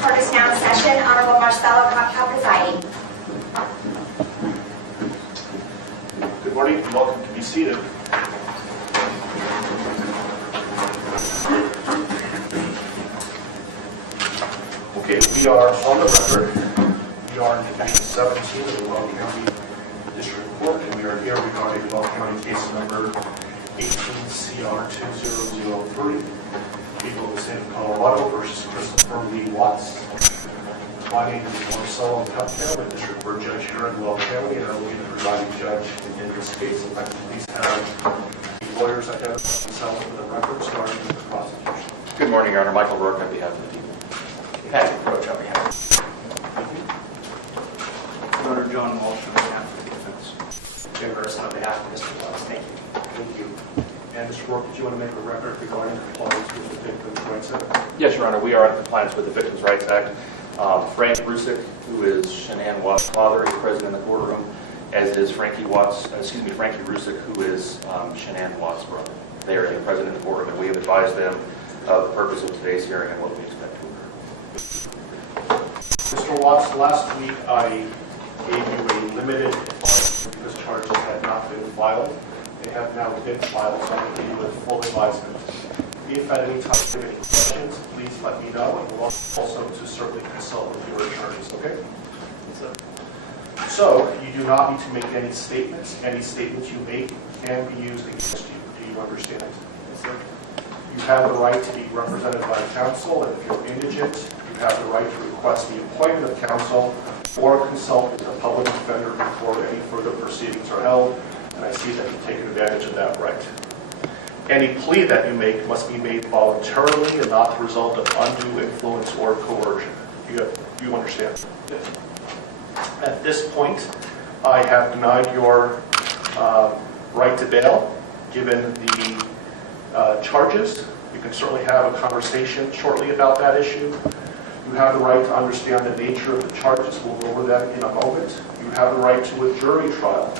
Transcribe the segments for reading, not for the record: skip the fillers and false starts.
Court is now in session. Honorable Marcelo Cocktail presiding. Good morning and welcome to be seated. Okay, we are on the record. We are in Division 17 of the Weld County District Court, and we are here regarding the Weld County case number 18CR2003, people of the state of Colorado versus Christopher Lee Watts. My name is Marcelo Cocktail, the District Court Judge here in Weld County, and I will be the presiding judge in this case. If I can please have the lawyers identify themselves for the record, starting with the prosecution. Good morning, Your Honor. Michael Rourke on behalf of the people. Patrick Roach on behalf of Your Honor, John Walsh on behalf of the defense. Jim Burson on behalf of Mr. Watts. Thank you. Thank you. And Mr. Rourke, did you want to make a record regarding compliance with the Victims' Rights Act? Yes, Your Honor. We are in compliance with the Victims' Rights Act. Frank Rusick, who is Shanann Watts' father, is present in the courtroom, as is Frankie Rusick, who is Shanann Watts' brother. They are present in the courtroom, and we have advised them of the purpose of today's hearing and what we expect to occur. Mr. Watts, last week I gave you a limited advice because charges had not been filed. They have now been filed, so I'm going to give you a full advisement. If at any time you have any questions, please let me know, and we'll also to certainly consult with your attorneys, okay? So, you do not need to make any statements. Any statements you make can be used against you. Do you understand? Yes, sir. You have the right to be represented by counsel, and if you're indigent, you have the right to request the appointment of counsel or consult with a public defender before any further proceedings are held, and I see that you've taken advantage of that right. Any plea that you make must be made voluntarily and not the result of undue influence or coercion. You understand? Yes. At this point, I have denied your right to bail, given the charges. You can certainly have a conversation shortly about that issue. You have the right to understand the nature of the charges. We'll go over that in a moment. You have the right to a jury trial.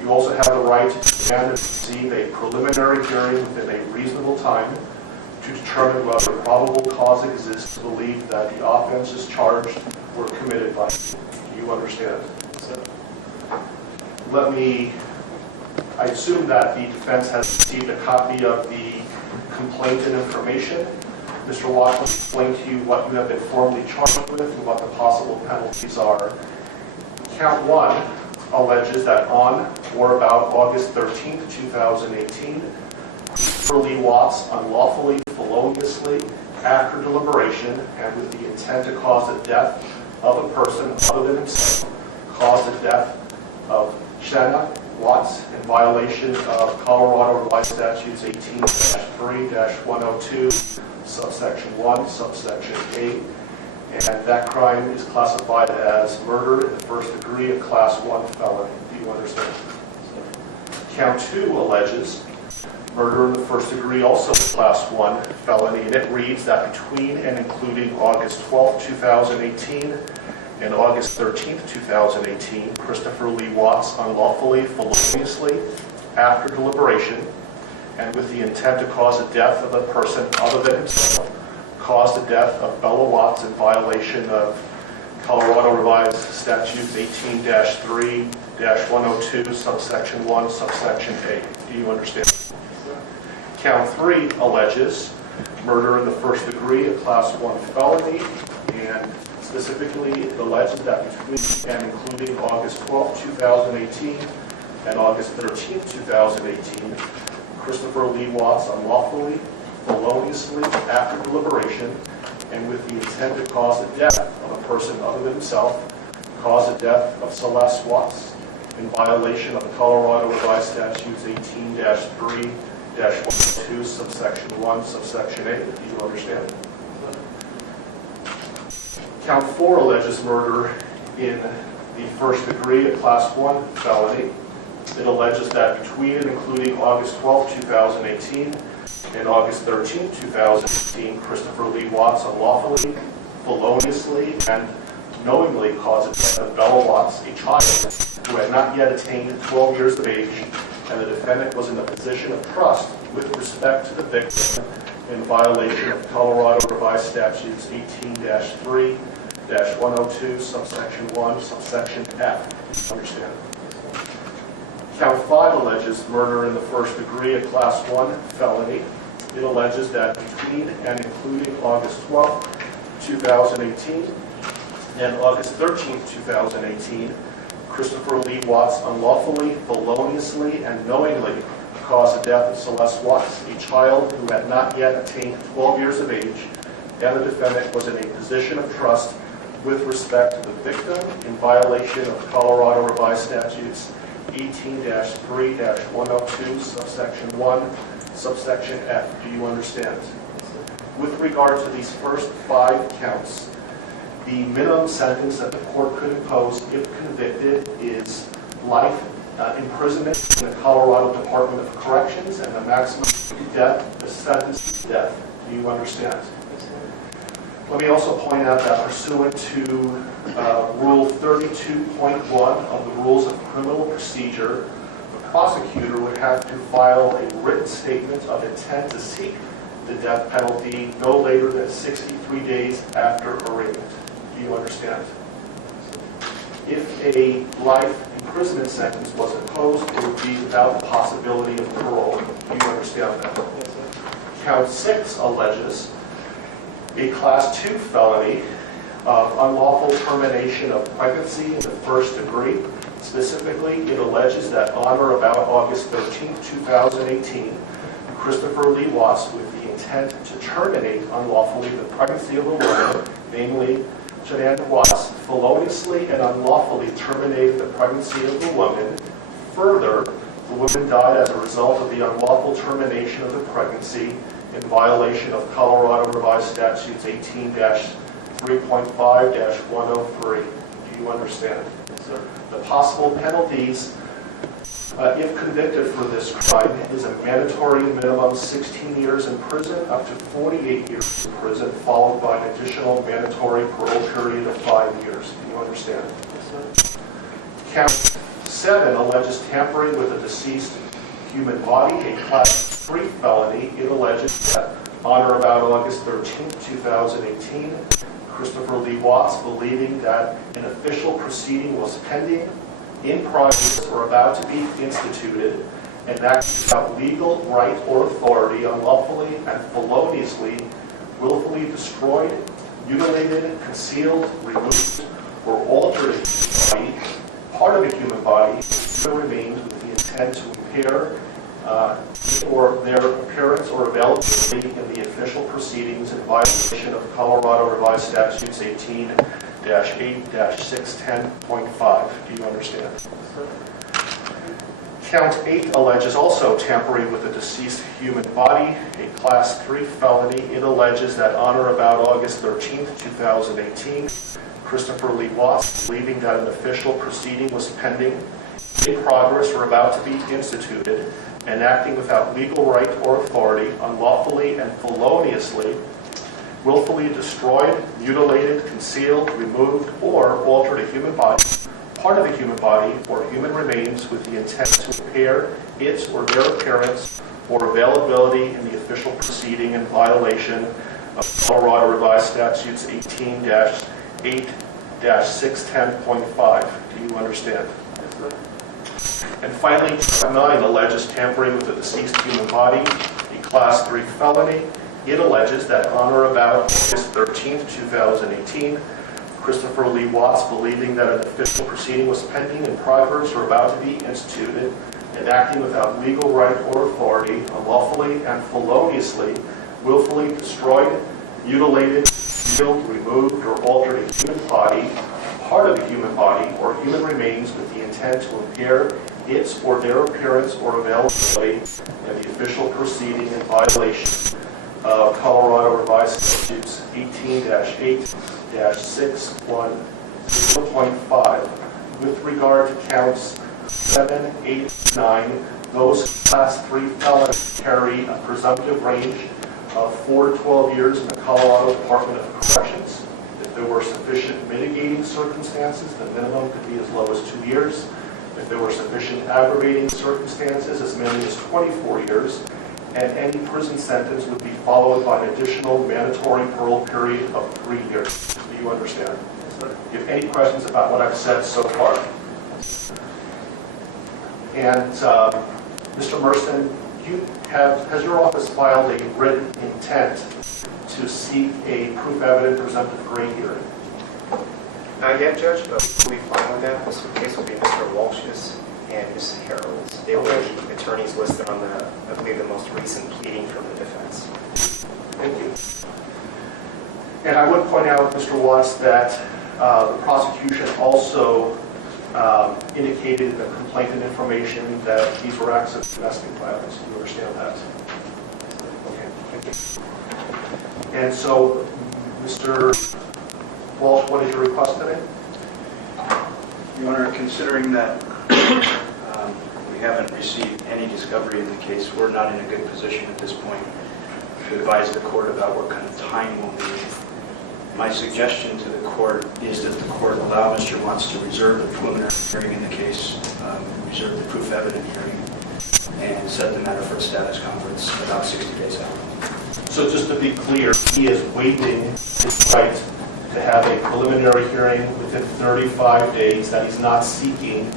You also have the right to demand and receive a preliminary hearing within a reasonable time to determine whether probable cause exists to believe that the offenses charged were committed by you. Do you understand? I assume that the defense has received a copy of the complaint and information. Mr. Watts will explain to you what you have been formally charged with and what the possible penalties are. Count 1 alleges that on or about August 13, 2018, Christopher Lee Watts unlawfully, feloniously, after deliberation, and with the intent to cause the death of a person other than himself, caused the death of Shanann Watts in violation of Colorado Revised Statutes 18-3-102, subsection 1, subsection 8. And that crime is classified as murder in the first degree, a class 1 felony. Do you understand? Count 2 alleges murder in the first degree, also a class 1 felony, and it reads that between and including August 12, 2018 and August 13, 2018, Christopher Lee Watts unlawfully, feloniously, after deliberation, and with the intent to cause the death of a person other than himself, caused the death of Bella Watts in violation of Colorado Revised Statutes 18-3-102, subsection 1, subsection 8. Do you understand? Count 3 alleges murder in the first degree, a class 1 felony, and specifically it alleges that between and including August 12, 2018 and August 13, 2018, Christopher Lee Watts unlawfully, feloniously, after deliberation, and with the intent to cause the death of a person other than himself, caused the death of Celeste Watts in violation of the Colorado Revised Statutes 18-3-102, subsection 1, subsection 8. Do you understand? Count 4 alleges murder in the first degree, a class 1 felony. It alleges that between and including August 12, 2018 and August 13, 2018, Christopher Lee Watts unlawfully, feloniously, and knowingly caused the death of Bella Watts, a child who had not yet attained 12 years of age, and the defendant was in a position of trust with respect to the victim in violation of Colorado Revised Statutes 18-3-102, subsection 1, subsection F. Understand? Count 5 alleges murder in the first degree, a Class 1 felony. It alleges that between and including August 12, 2018 and August 13, 2018, Christopher Lee Watts unlawfully, feloniously, and knowingly caused the death of Celeste Watts, a child who had not yet attained 12 years of age, and the defendant was in a position of trust with respect to the victim in violation of Colorado Revised Statutes 18-3-102, subsection 1, subsection F. Do you understand? With regard to these first 5 counts, the minimum sentence that the court could impose if convicted is life imprisonment in the Colorado Department of Corrections, and the maximum death, the sentence is death. Do you understand? Let me also point out that pursuant to Rule 32.1 of the Rules of Criminal Procedure, the prosecutor would have to file a written statement of intent to seek the death penalty no later than 63 days after arraignment. Do you understand? If a life imprisonment sentence was imposed, it would be without the possibility of parole. Do you understand that? Count 6 alleges a Class 2 felony of unlawful termination of pregnancy in the first degree. Specifically, it alleges that on or about August 13, 2018, Christopher Lee Watts, with the intent to terminate unlawfully the pregnancy of a woman, namely Shanann Watts, feloniously and unlawfully terminated the pregnancy of the woman. Further, the woman died as a result of the unlawful termination of the pregnancy in violation of Colorado Revised Statutes 18-3.5-103. Do you understand? Yes, sir. The possible penalties, if convicted for this crime, is a mandatory minimum 16 years in prison, up to 48 years in prison, followed by an additional mandatory parole period of 5 years. Do you understand? Yes, sir. Count 7 alleges tampering with a deceased human body, a Class 3 felony. It alleges that on or about August 13, 2018, Christopher Lee Watts, believing that an official proceeding was pending, in progress, or about to be instituted, and acted without legal right or authority, unlawfully and feloniously, willfully destroyed, mutilated, concealed, removed, or altered a human body, part of a human body, that remains with the intent to impair or their appearance or availability in the official proceedings in violation of Colorado Revised Statutes 18-8-610.5. Do you understand? Count 8 alleges also tampering with a deceased human body, a Class 3 felony. It alleges that on or about August 13, 2018, Christopher Lee Watts, believing that an official proceeding was pending, in progress, or about to be instituted, and acting without legal right or authority, unlawfully and feloniously, willfully destroyed, mutilated, concealed, removed, or altered a human body, part of a human body, or human remains with the intent to impair its or their appearance or availability in the official proceeding in violation of Colorado Revised Statutes 18-8-610.5. Do you understand? And finally, Count 9 alleges tampering with a deceased human body, a Class 3 felony. It alleges that on or about August 13, 2018, Christopher Lee Watts, believing that an official proceeding was pending, in progress, or about to be instituted, and acting without legal right or authority, unlawfully and feloniously, willfully destroyed, mutilated, concealed, removed, or altered a human body, part of a human body, or human remains with the intent to impair its or their appearance or availability in the official proceeding in violation of Colorado Revised Statutes 18-8-610.5. With regard to counts 7, 8, 9, those Class 3 felonies carry a presumptive range of 4 to 12 years in the Colorado Department of Corrections. If there were sufficient mitigating circumstances, the minimum could be as low as 2 years. If there were sufficient aggravating circumstances, as many as 24 years. and any prison sentence would be followed by an additional mandatory parole period of 3 years. Do you understand? Do you have any questions about what I've said so far? And Mr. Merson, has your office filed a written intent to seek a proof evident presumptive grade hearing? Not yet, Judge, but we'll be fine with that. This case will be Mr. Walsh's and Ms. Harrell's. They were the attorneys listed on the, I believe, the most recent pleading from the defense. Thank you. And I would point out, Mr. Watts, that the prosecution also indicated in the complaint and information that these were acts of domestic violence. Do you understand that? Okay, thank you. And so, Mr. Walsh, what is your request today? Your Honor, considering that we haven't received any discovery in the case, we're not in a good position at this point to advise the court about what kind of time we'll need. My suggestion to the court is that the court allow Mr. Watts to reserve the preliminary hearing in the case, reserve the proof evident hearing, and set the matter for a status conference about 60 days out. So just to be clear, he is waiving his right to have a preliminary hearing within 35 days, that he's not seeking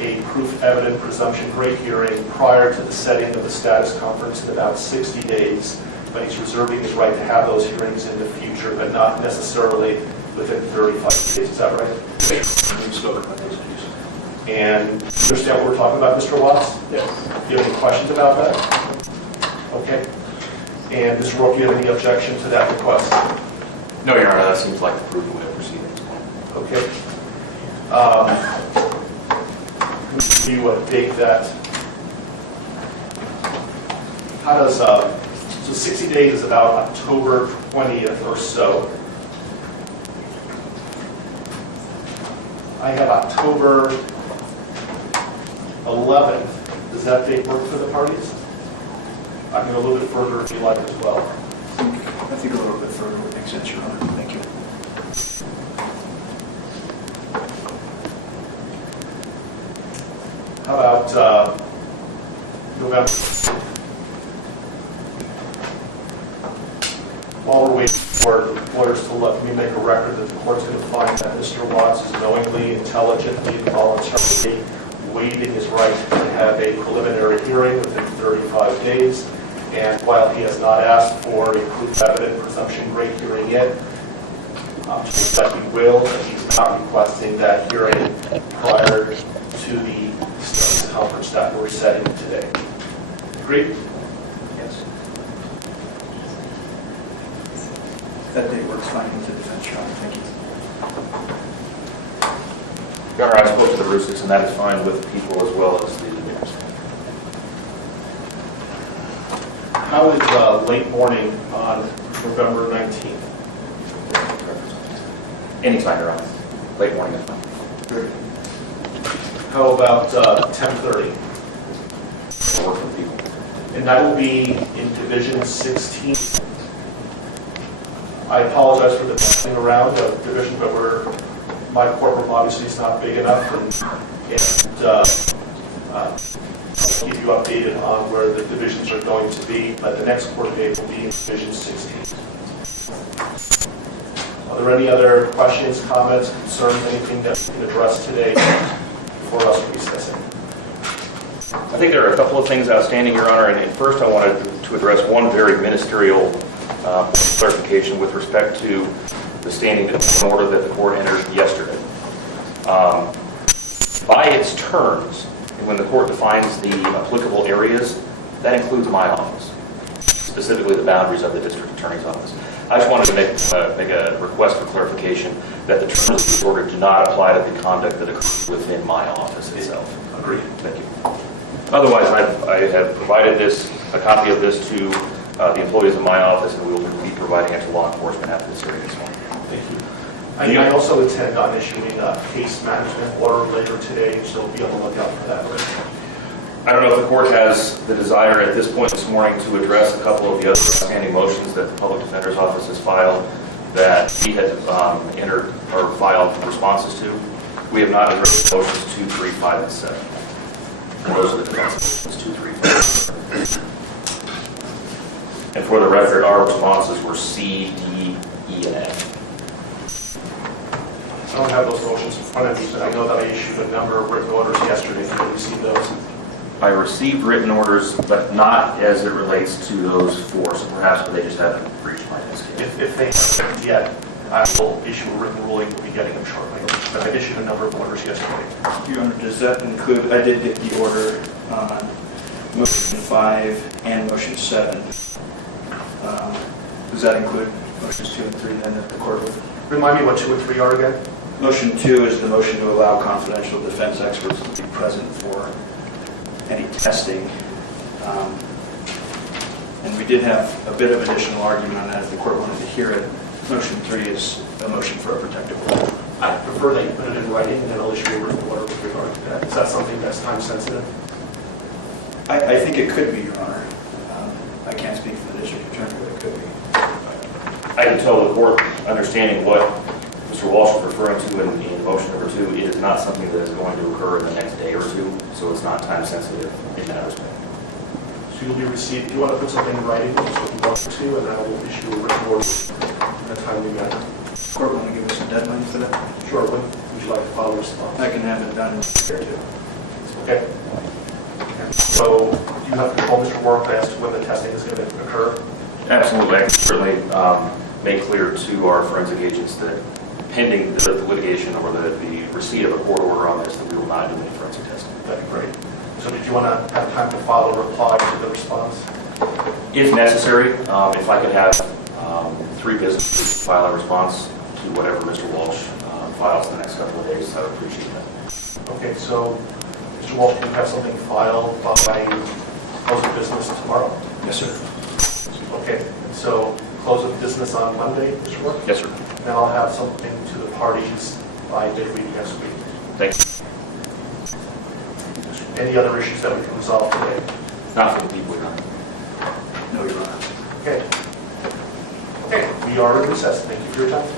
a proof evident presumption grade hearing prior to the setting of the status conference in about 60 days, but he's reserving his right to have those hearings in the future, but not necessarily within 35 days. Is that right? We've spoken about those issues. And you understand what we're talking about, Mr. Watts? Yes. Do you have any questions about that? Okay. And Mr. Rourke, do you have any objection to that request? No, Your Honor, that seems like the prudent way of proceeding. Okay. Do you date that? How does, so 60 days is about October 20th or so. I have October 11th. Does that date work for the parties? I can go a little bit further if you like as well. I think a little bit further would make sense, Your Honor. Thank you. How about November? While we're waiting for lawyers to let me make a record that the court's going to find that Mr. Watts is knowingly, intelligently, and voluntarily waiving his right to have a preliminary hearing within 35 days. And while he has not asked for a proof evident presumption grade hearing yet, I'm told that he will, and he's not requesting that hearing prior to the status conference that we're setting today. Agreed? Yes. That date works fine with the defense, Your Honor. Thank you. Your Honor, I spoke to the Rusiks, and that is fine with the people as well as the administration. How is late morning on November 19th? Anytime, Your Honor. Late morning is fine. How about 10:30? Work for the people. And that will be in Division 16. I apologize for the passing around of division, but my courtroom obviously is not big enough, and I'll keep you updated on where the divisions are going to be, but the next court date will be in Division 16. Are there any other questions, comments, concerns, anything that we can address today before us recessing? I think there are a couple of things outstanding, Your Honor, and first I wanted to address one very ministerial clarification with respect to the standing order that the court entered yesterday. By its terms, when the court defines the applicable areas, that includes my office, specifically the boundaries of the district attorney's office. I just wanted to make a request for clarification that the terms of this order do not apply to the conduct that occurs within my office itself. Agreed. Thank you. Otherwise, I have provided a copy of this to the employees of my office, and we will be providing it to law enforcement after this hearing this morning. Thank you. I also intend on issuing a case management order later today, so be on the lookout for that. I don't know if the court has the desire at this point this morning to address a couple of the other outstanding motions that the public defender's office has filed that he had entered or filed responses to. We have not addressed motions 2, 3, 5, and 7. And those are the defense motions 2, 3, 5. And for the record, our responses were C, D, E, and F. I don't have those motions in front of me, but I know that I issued a number of written orders yesterday. Did you receive those? I received written orders, but not as it relates to those four, so perhaps they just haven't reached my desk yet. If they haven't yet, I will issue a written ruling. We'll be getting them shortly. But I issued a number of orders yesterday. Your Honor, does that include, I did get the order on motion 5 and motion 7. Does that include motions 2 and 3 then that the court would? Remind me what 2 and 3 are again? Motion 2 is the motion to allow confidential defense experts to be present for any testing. And we did have a bit of additional argument on that if the court wanted to hear it. Motion 3 is a motion for a protective order. I prefer that you put it in writing, and then I'll issue a written order with regard to that. Is that something that's time sensitive? I think it could be, Your Honor. I can't speak for the district attorney, but it could be. I can tell the court, understanding what Mr. Walsh is referring to in motion number 2, it is not something that is going to occur in the next day or two, so it's not time sensitive in that respect. So you'll be received, you want to put something in writing, just what you want to, and then I will issue a written order in a timely manner. Court want to give us a deadline for that? Sure, when would you like to file a response? I can have it done in a day or two. Okay. So you have control, Mr. Warren, as to when the testing is going to occur? Absolutely. I can certainly make clear to our forensic agents that pending the litigation or the receipt of a court order on this, that we will not do any forensic testing. That'd be great. So did you want to have time to file a reply to the response? If necessary, if I could have 3 business days to file a response to whatever Mr. Walsh files in the next couple of days, I would appreciate that. Okay, so Mr. Walsh, do you have something filed by close of business tomorrow? Yes, sir. Okay, so close of business on Monday, Mr. Warren? Yes, sir. Then I'll have something to the parties by midweek next week. Thank you. Any other issues that we can resolve today? Not for the people, Your Honor. No, Your Honor. Okay. Okay, we are in recess. Thank you for your time.